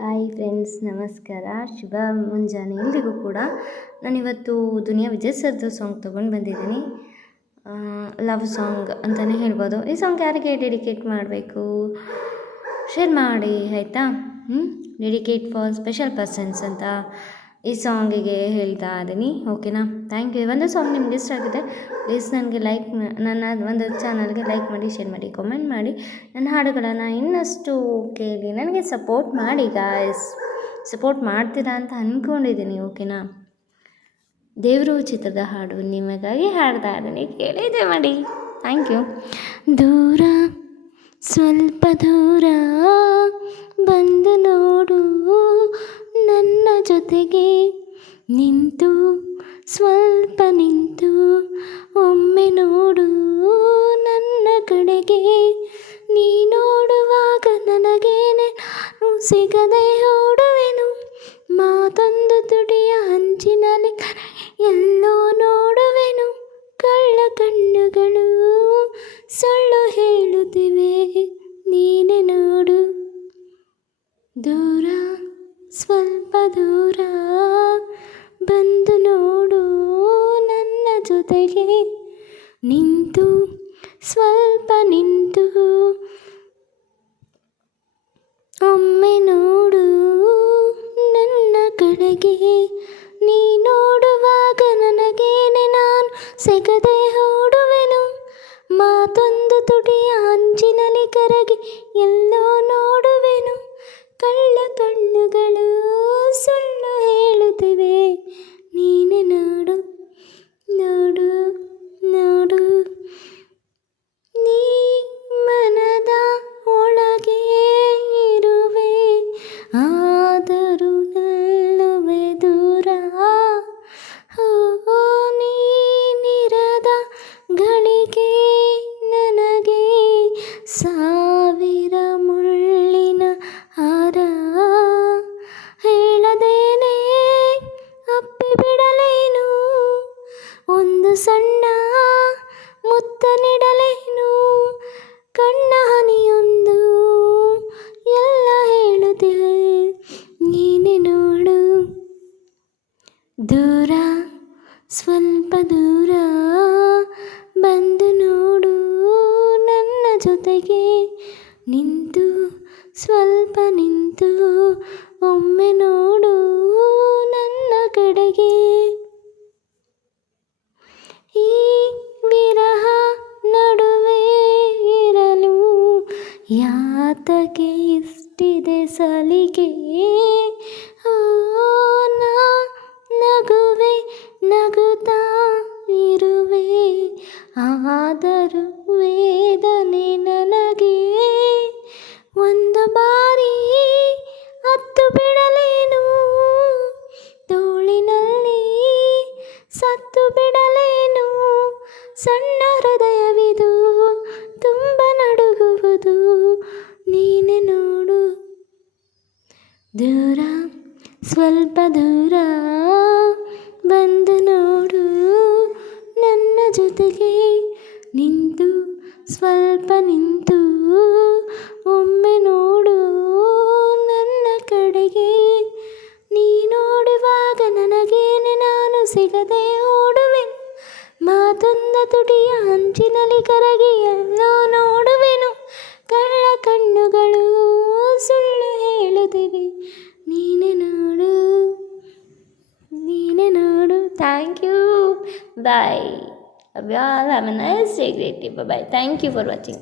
Hi friends, ನಮಸ್ಕಾರ. ಶುಭ ಮುಂಜಾನೆ ಎಲ್ರಿಗೂ ಕೂಡ. ನಾನಿವತ್ತು ದುನಿಯಾ ವಿಜಯ್ ಸರ್ದು ಸಾಂಗ್ ತೊಗೊಂಡು ಬಂದಿದ್ದೀನಿ. ಲವ್ ಸಾಂಗ್ ಅಂತಲೇ ಹೇಳ್ಬೋದು. ಈ ಸಾಂಗ್ ಯಾರಿಗೆ ಡೆಡಿಕೇಟ್ ಮಾಡಬೇಕು ಶೇರ್ ಮಾಡಿ, ಆಯಿತಾ? ಡೆಡಿಕೇಟ್ ಫಾರ್ ಸ್ಪೆಷಲ್ ಪರ್ಸನ್ಸ್ ಅಂತ ಈ ಸಾಂಗಿಗೆ ಹೇಳ್ತಾ ಇದ್ದೀನಿ. ಓಕೆನಾ? Thank you. ಒಂದು ಸಾಂಗ್ ನಿಮ್ಗೆ ಇಷ್ಟ ಆಗಿದೆ, ಪ್ಲೀಸ್ ನನಗೆ ನನ್ನ ಒಂದು ಚಾನಲ್ಗೆ ಲೈಕ್ ಮಾಡಿ, ಶೇರ್ ಮಾಡಿ, ಕಾಮೆಂಟ್ ಮಾಡಿ. ನನ್ನ ಹಾಡುಗಳನ್ನು ಇನ್ನಷ್ಟು ಕೇಳಿ ನನಗೆ ಸಪೋರ್ಟ್ ಮಾಡಿ ಗಾಯ್ಸ್. ಸಪೋರ್ಟ್ ಮಾಡ್ತೀರಾ ಅಂತ ಅಂದ್ಕೊಂಡಿದ್ದೀನಿ. ಓಕೆನಾ? ದೇವರು ಚಿತ್ರದ ಹಾಡು ನಿಮಗಾಗಿ ಹಾಡ್ತಾ ಇದ್ದೀನಿ, ಕೇಳಿದೆ ಮಾಡಿ. Thank you. ದೂರ, ಸ್ವಲ್ಪ ದೂರ ಬಂದು ನೋಡು, ನನ್ನ ಜೊತೆಗೆ ನಿಂತು, ಸ್ವಲ್ಪ ನಿಂತು ಒಮ್ಮೆ ನೋಡು ನನ್ನ ಕಡೆಗೆ. ನೀ ನೋಡುವಾಗ ನನಗೇನೆ ಸಿಗದೆ ಓಡುವೆನು, ಮಾತೊಂದು ತುಟಿಯ ಹಂಚಿನಲ್ಲಿ ಎಲ್ಲೋ ನೋಡುವೆನು. ಕಳ್ಳ ಕಣ್ಣುಗಳು ಸುಳ್ಳು ಹೇಳುತ್ತಿವೆ, ನೀನೆ ನೋಡು. ದೂರ, ಸ್ವಲ್ಪ ದೂರ ಬಂದು ನೋಡು, ನನ್ನ ಜೊತೆಗೆ ನಿಂತು, ಸ್ವಲ್ಪ ನಿಂತು ಒಮ್ಮೆ ನೋಡು ನನ್ನ ಕಡೆಗೆ. ನೀ ನೋಡುವಾಗ ನನಗೇನೆ ನಾನು ಸಿಗದೆ ಓಡುವೆನು, ಮಾತೊಂದು ತುಟಿಯ ಅಂಚಿನಲ್ಲಿ ಕರಗಿ ಎಲ್ಲೋ ನೋಡುವೆನು. ಕಳ್ಳ ಕಣ್ಣುಗಳು ಸುಳ್ಳು ಹೇಳುತ್ತಿವೆ, ನೀನೆ ನೋಡು, ನೋಡು, ನೋಡು. ನೀ ಮನದ ಒಳಗೆ ಇರುವೆ, ಆದರೂ ನಲ್ಲುವೆ ದೂರ. ಓ ನೀನಿರದ ಗಳಿಗೆ ನನಗೆ ಸಾವಿರ ಮುಳ್ಳಿನ ಹಾರ. ಹೇಳದೇನೆ ಅಪ್ಪಿ ಬಿಡಲೇನು, ಒಂದು ಸಣ್ಣ ಮುತ್ತ ನೀಡಲೇನು. ಕಣ್ಣ ಹನಿಯೊಂದು ಎಲ್ಲ ಹೇಳುತ್ತಿದೆ, ನೀನೆ ನೋಡು. ದೂರ, ಸ್ವಲ್ಪ ದೂರ ಬಂದು ನೋಡು, ನನ್ನ ಜೊತೆಗೆ ನಿಂತು, ಸ್ವಲ್ಪ ನಿಂತು ಒಮ್ಮೆ ನೋಡು ನನ್ನ ಕಡೆಗೆ. ಈ ವಿರಹ ನಡುವೆ ಇರಲು ಯಾತಕ್ಕೆ ಇಷ್ಟಿದೆ ಸಲಿಗೆ. ನಾ ನಗುವೆ, ನಗುತ್ತಾ ಇರುವೆ, ಆದರೂ ವೇದನೆ ನನಗೆ. ಒಂದು ಬಾರಿ ಹತ್ತು ಬಿಡಲೇನು, ತೋಳಿನಲ್ಲಿ ಸತ್ತು ಬಿಡಲೇನು. ಸಣ್ಣ ಹೃದಯವಿದು ತುಂಬ ನಡುಗುವುದು, ನೀನೆ ನೋಡು. ದೂರ, ಸ್ವಲ್ಪ ದೂರ ಬಂದು ನೋಡು, ನನ್ನ ಜೊತೆಗೆ ನಿಂತು, ಸ್ವಲ್ಪ ನಿಂತು ಒಮ್ಮೆ ನೋಡು ನನ್ನ ಕಡೆಗೆ. ನೀ ನೋಡುವಾಗ ನನಗೇನೆ ನಾನು ಸಿಗದೆ ಓಡುವೆನು, ಮಾತೊಂದ ತುಟಿಯ ಹಂಚಿನಲ್ಲಿ ಕರಗಿ ಎಲ್ಲೋ ನೋಡುವೆನು. ಕಳ್ಳ ಕಣ್ಣುಗಳು ಸುಳ್ಳು ಹೇಳುತ್ತಿವೆ, ನೀನೆ ನೋಡು, ನೀನೆ ನೋಡು. Thank you. Bye. Love you all. Have a nice day. Great day. Bye bye. Thank you for watching.